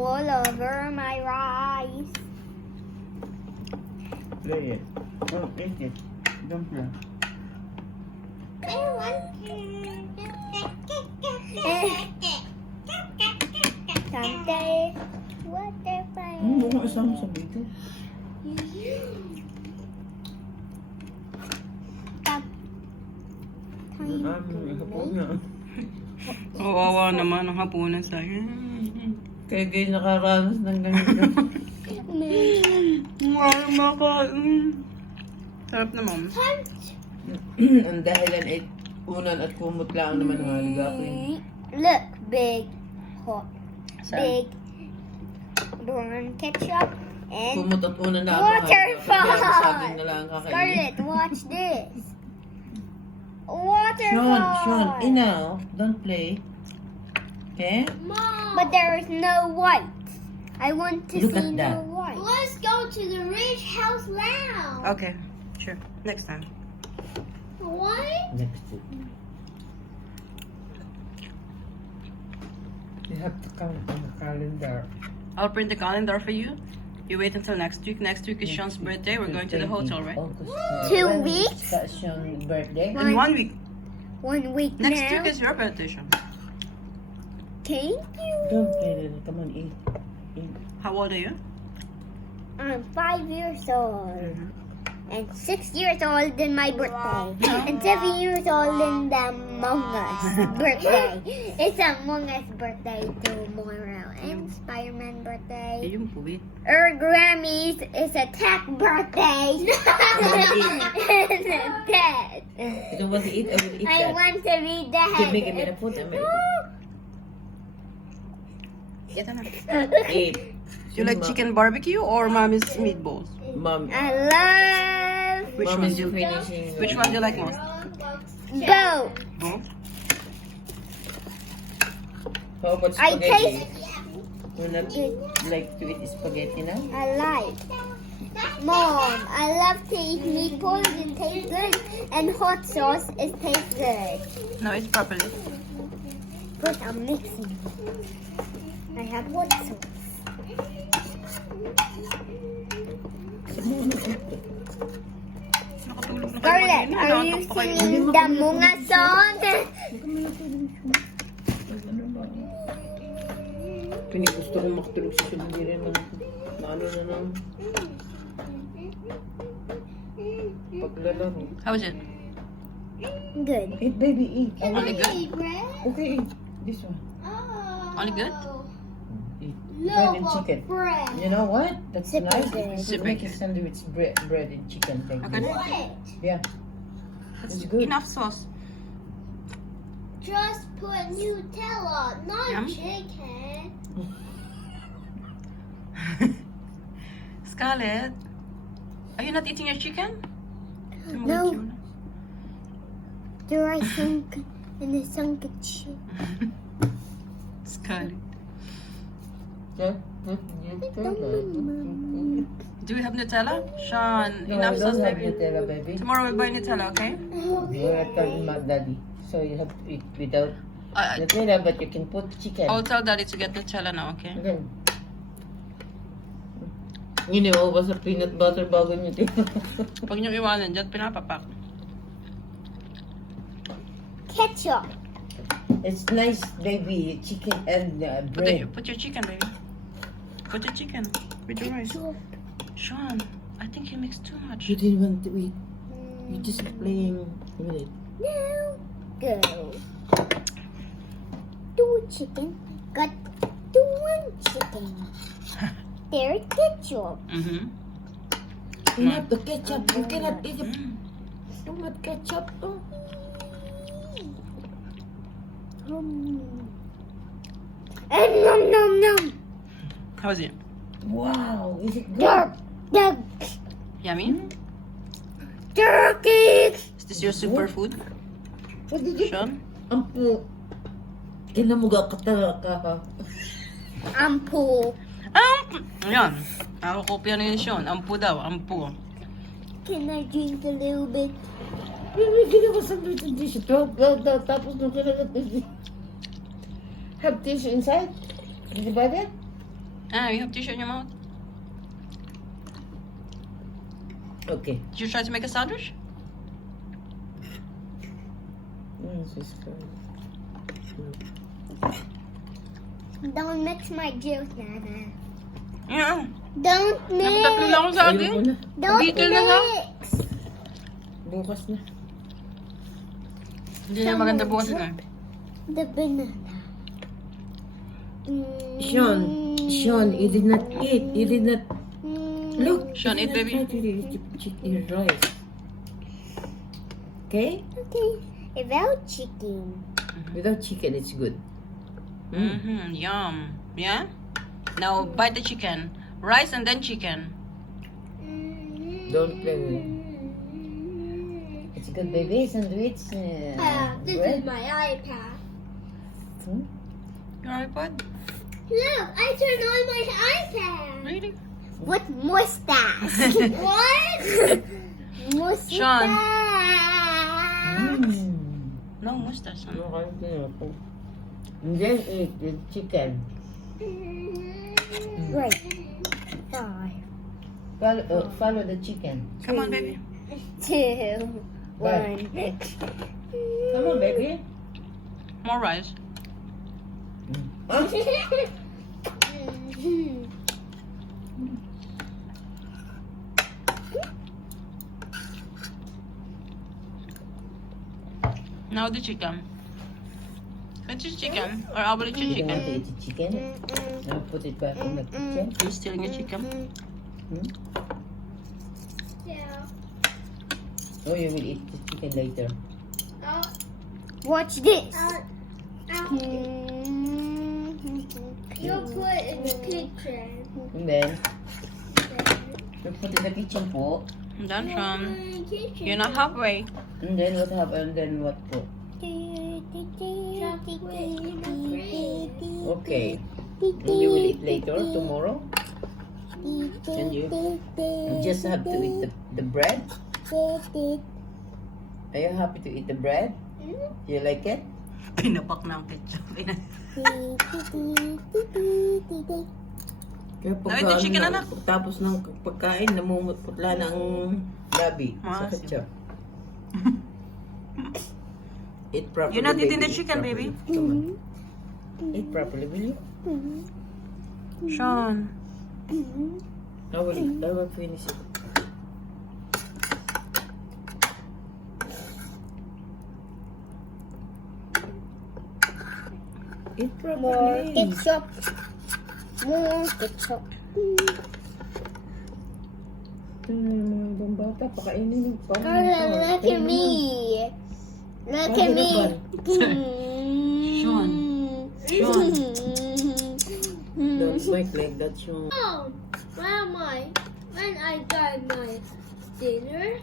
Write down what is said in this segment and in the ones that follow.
all over my rice. Play it. Oh, eat it. Don't play. I want Someday, what if I... Ano isang sa bito? Hapon na. Kawawa naman ang hapunan sa akin. Kaya kayo nakaranas ng ganito. Sarap naman. Ang dahilan ay unan at kumot lang naman ng haliga ko yun. Look, big, hot, Saan? big, brown ketchup, and Kumot at unan na ako. waterfall. Kaya saging na lang kakainin. Scarlett, watch this. Waterfall. Shaun, enough. Don't play. Okay? Mom, But there is no white. I want to Look see at that. no white. let's go to the rich house now. Okay, sure. Next time. What? Next week. You have to count on the calendar. I'll print the calendar for you. You wait until next week. Next week is Shaun's birthday. We're going to the hotel, right? 2 weeks? That's Shaun's birthday. In 1 week. 1 week Next now. week is your birthday, Shaun. Thank you. Don't play it. Come on, eat. Eat. How old are you? I'm 5 years old. And 6 years old in my birthday. And 7 years old in the Among Us birthday. It's Among Us birthday tomorrow. And Spider-Man birthday. Yung puwit. Grammy's is a tech birthday. And Dad. You don't want to eat? I will eat I that. want to read the Give me the food. I'm gonna Ito na. eat. You like chicken barbecue or mommy's meatballs? Mom. I love Which Mom one is do you finishing. Which one do you like most? both. Both. How about I spaghetti? taste. You not like to eat spaghetti now? I like. Mom, I love to eat meatballs. It tastes good. And hot sauce, it tastes good. No, it's properly. But I'm mixing. I have hot sauce. Nakatulog na kayo Scarlett, kanina. are you Nantok pa kayo. singing the Munga song? Ano ba? Pinigusto kong makatulog sa sunod din rin. Ano na nang paglalaro. How is it? Good. Eat, baby, eat. Only good? Eat bread? Okay, eat. This one. Oh. Only good? Eat. Bread and Love chicken. bread. You know what? That's Super nice. good. You Super could make a good. sandwich bread and chicken. Thank Okay. you. What? Yeah. It's good. Enough sauce. Just put Nutella, not Yum. chicken. Scarlett, are you not eating your chicken? No. The rice sunk in the sunken ship. Scarlett. Yeah. Do we have Nutella? Shaun, No, enough I sauce, don't have baby. Nutella, baby. Tomorrow we'll buy Nutella, okay? You're not telling my daddy. So you have to eat without I, Nutella, but you can put chicken. I'll tell Daddy to get Nutella now, okay? Okay. Iniwaw ba sa peanut butter bago nyo ito? Pag nyo iwanan dyan, pinapapak. Ketchup. It's nice, baby. Chicken and bread. Put your chicken, baby. Put your chicken with your rice. Shaun, I think you mixed too much. You didn't want to eat. You're just playing with it. Now go. 2 chicken. Got 1 chicken. There's ketchup. Mm-hmm. Not the ketchup. You cannot eat it. Too much ketchup. Oh. And nom nom nom. How is it? Wow. Is it good? Dog. Dog. Yummy? Turkey. Is this your superfood, What did you? Shaun? Ampo. Kinamuga ka talaga. Ampo. Ayan. Nakakopya na yun, Shaun. Ampu daw, ampu. Can I drink a little bit? Bibigyan ako sa tissue. Tapos nung kinagat tissue. Have tissue inside? Did you buy that? Ah, you have tissue in your mouth. Okay. Did you try to make a sandwich? This is good. Don't mix my juice, Nana. Yeah. Don't Nakatatlo mix. lang ako sa Ayoko akin. na. Don't Dito na lang. mix. Bukas na. Hindi na maganda bukas na. The banana. Shaun, you did not eat. You did not. Look. Shaun, you eat, did baby. not try to eat chicken rice. Okay? Okay. Without chicken. Without chicken, it's good. Yum. Yeah? Now bite the chicken. Rice and then chicken. Don't play with it. It's good, baby. Sandwich. This Bread. is my iPad. Hmm? Your iPod? Look, I turned on my iPad. Really? With mustache. What? Mustache. No mustache. Huh? And then eat the chicken. Right. 5, Follow the chicken. Come on, baby. 2, 1. Come on, baby. More rice. Now the chicken. It's just chicken. Or I'll eat your You want to chicken. eat the chicken? I'll put it back in the kitchen. Are you stealing your chicken? Yeah. Oh, you will eat the chicken later. Watch this. You'll put it in the kitchen. And then, you put it in the kitchen po. I'm done, Shaun. Kitchen. You're not halfway. And then what happen? And then what po? Okay. And you will eat later, tomorrow? And you just have to eat the bread? Are you happy to eat the bread? You like it? Pinapak na ang ketchup. Kaya Nawit yung chicken, anak. Tapos ng pagkain, namumutputla na ang labi sa Maasim. ketchup. Eat properly, You're not eating the Eat chicken, properly. baby. Come on. Eat properly, will you? Shaun. I will finish it. Eat More properly. ketchup. More ketchup. Ito na yung mga ibang bata, pakainin yung Carla, look at me. Look at me. Shaun. Shaun. Don't make like that, Shaun. Oh, when I got my dinner,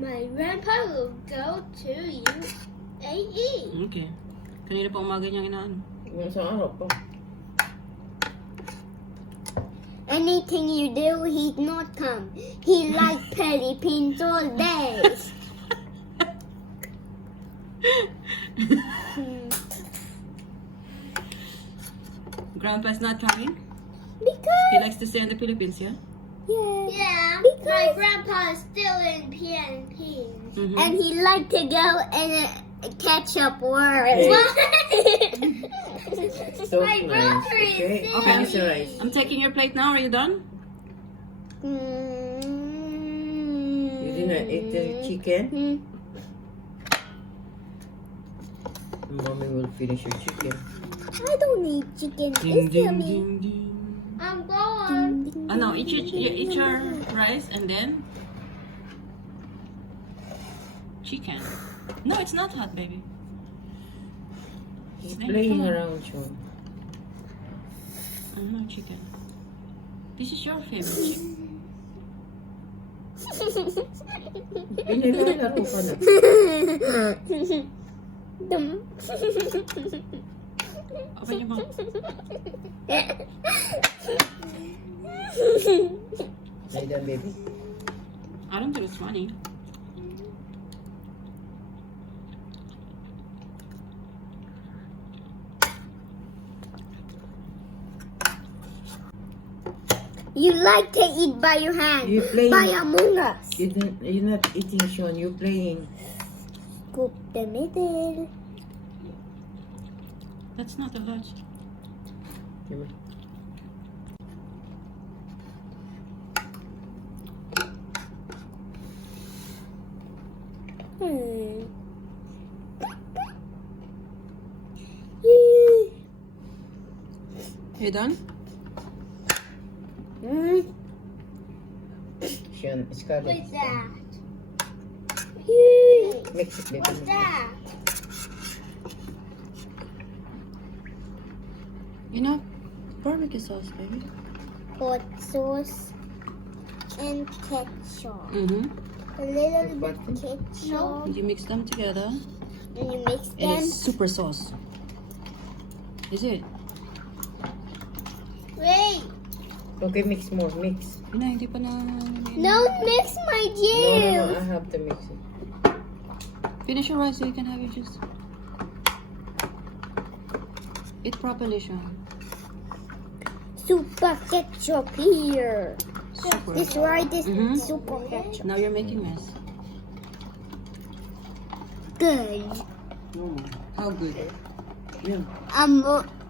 my grandpa will go to UAE. Okay. Kanina pa umaga niyang inaano. Yung isang araw pa. Anything you do, he'd not come. He like Philippines all day. Grandpa's not coming? Because, He likes to stay in the Philippines, yeah? yeah. Yeah, Because- my grandpa is still in PNP. And he like to go in a ketchup world. Hey. So My nice. brother is Okay, still finish the rice. I'm taking your plate now. Are you done? You didn't eat the chicken? Mommy will finish your chicken. I don't need chicken. It's yummy. ding. I'm going. Oh no, eat your rice and then chicken. No, it's not hot, baby. He's There, playing come on. around, Shaun. No chicken. This is your favorite chicken. Pinilalaro ka na. Dum. Open your mouth. Lay down, baby. I don't think it's funny. You like to eat by your hand. You playing. By Among Us. You're not eating, Shaun. You're playing. Scoop the middle. That's not a lot. Come on. Yay. You done? Shaun, Scarlett. What's that? Yay. Mix it, What's little. that? Enough barbecue sauce, baby. Hot sauce and ketchup. Mm-hmm. A little bit Button. ketchup. You mix them together, And you mix and them. it's super sauce. Is it? Wait. Okay, mix more. Mix. Yun na, hindi pa na... Don't mix my No, juice. I have to mix it. Finish your rice so you can have your juice. Eat properly, Shaun. Super ketchup here. Super. This right is Mhm. super ketchup. Now you're making mess. Good. How good? Yeah.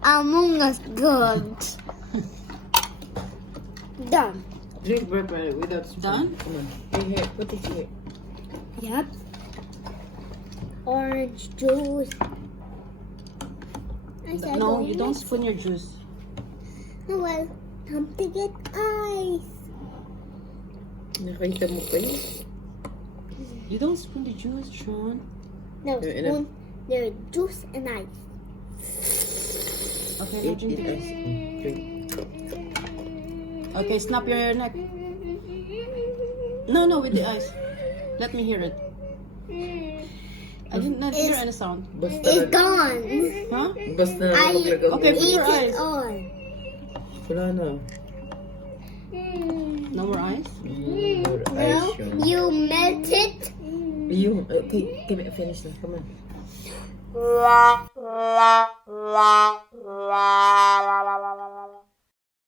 Among Us good. Done. Drink bread without spoon. Done? Come on. Here, put it here. Yep. Orange juice. I said No, you don't mix. spoon your juice. Oh well, time to get ice. Nakita mo pa yun? You don't spoon the juice, Shaun. No, Yeah, enough. spoon. There's juice and ice. Okay, now Eat drink it it. as drink. Okay, snap your neck. No, with the ice. Let me hear it. I didn't not hear any sound. Basta It's gone. Huh? Basta na I maglagaw Okay, mo. put eat your it eyes. all. Wala na. No more ice? More No, ice, Shaun. you melt it. You, okay, come on, finish na. Come on.